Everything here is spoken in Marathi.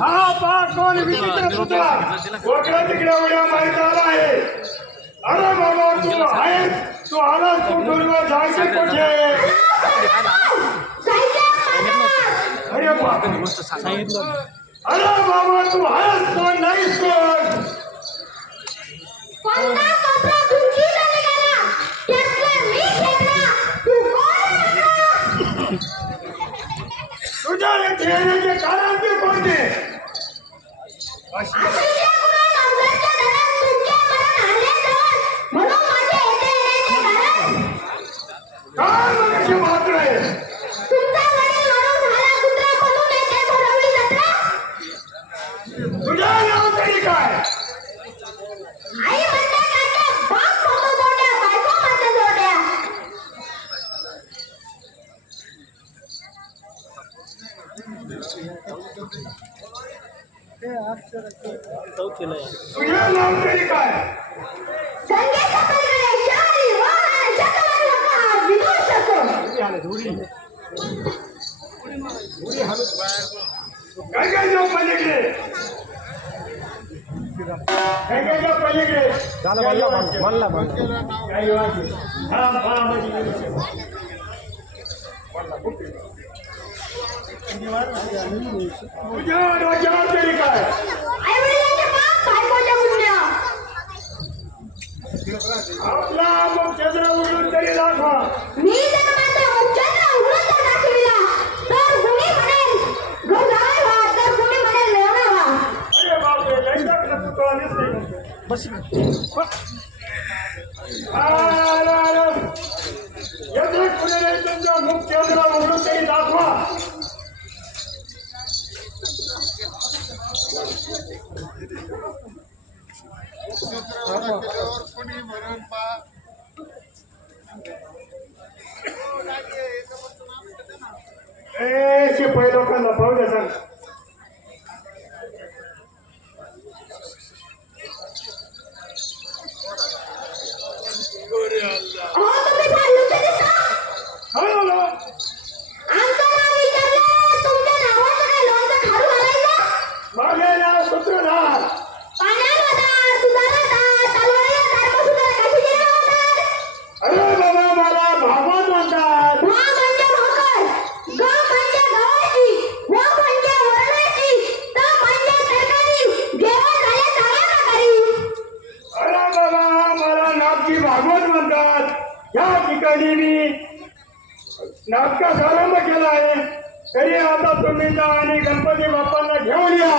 हा पा कोण विचित्र पुतळा वगैरे तिकडे उड्या मारीत आला आहे. अरे बाबा तू आहेस, तू आलास कुठून व जायचे कुठे? अरे बाबा अरे बाबा तू आहेस कोण नाहीस कोण? तुझ्या येण्याचे कारण ते कोणते? काय मगाशी मात्र आहे? तुझ्या नाव तरी काय? तुझ्या नाव तरी काय? काय काय जाऊ पलीकडे, काय काय जाऊ पलीकडे तुझ्या डोक्यावर तरी काय? आपला चंद्र उडून तरी दाखवा. अरे बापरे लैंगिक पुतळा दिसते. चंद्र पुढे नाही तुमचा मुख चंद्र उडून तरी दाखवा. शिपाई लोकांना पाहू द्या सांग. माझे नाव सूत्रधार. अरे बाबा मला भागवत म्हणतात. अरे बाबा मला नाटकी भागवत म्हणतात. या ठिकाणी मी नाटकाचा आरंभ केला आहे. तरी आता तुम्ही जा आणि गणपती बाप्पांना घेऊन या.